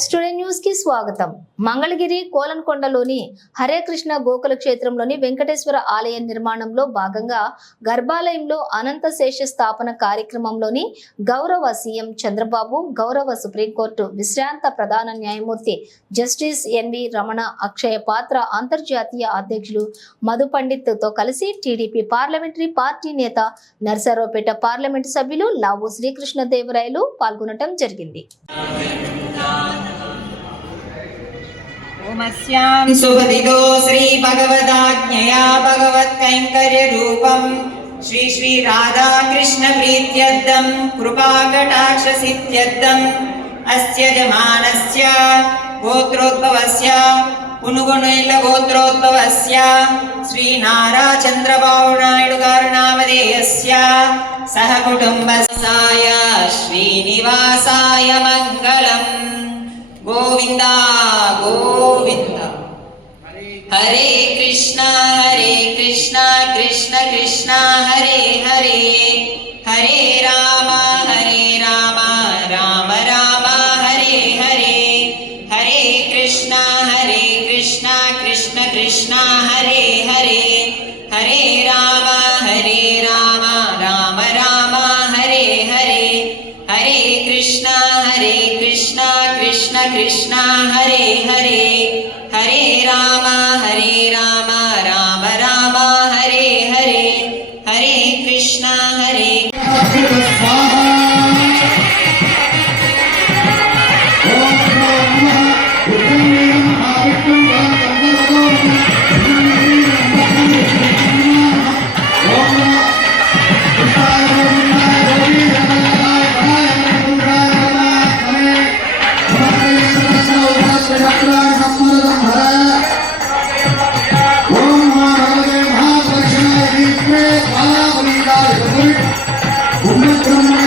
Rights today news కి స్వాగతం. మంగళగిరి కోలన్కొండలోని హరే కృష్ణ గోకుల క్షేత్రంలోని వెంకటేశ్వర ఆలయ నిర్మాణంలో భాగంగా గర్భాలయంలో అనంత శేష స్థాపన కార్యక్రమంలోని గౌరవ సీఎం చంద్రబాబు, గౌరవ సుప్రీంకోర్టు విశ్రాంత ప్రధాన న్యాయమూర్తి జస్టిస్ ఎన్వి రమణ, అక్షయ పాత్ర అంతర్జాతీయ అధ్యక్షులు మధు పండిత్ తో కలిసి టీడీపీ పార్లమెంటరీ పార్టీ నేత నర్సరావుపేట పార్లమెంటు సభ్యులు లావు శ్రీకృష్ణదేవరాయలు పాల్గొనడం జరిగింది. ओमस्यां सुभदिदो श्री भगवदाज्ञया भगवत्कैंकर्य रूपं श्री श्री राधा कृष्ण प्रीत्यर्थं कृपाकटाक्ष सिद्ध्यर्थं अस्य जमानस्य गोत्रोद्भवस्य पुनुगुणैल गोत्रोद्भवस्य श्री नारा चंद्रबाबु नायडु गारु नामधेयस्य सह कुटुंबस्याय श्रीनिवासाय मंगलम्. गोविंदा गोविंदा. हरे कृष्णा कृष्ण कृष्ण हरे हरे, हरे राम राम राम हरे हरे, हरे कृष्णा कृष्ण कृष्ण हरे हरे, हरे राम राम राम हरे हरे, हरे कृष्णा कृष्ण कृष्ण हरे हरे, हरे राम राम राम हरे हरे, हरे कृष्णा Om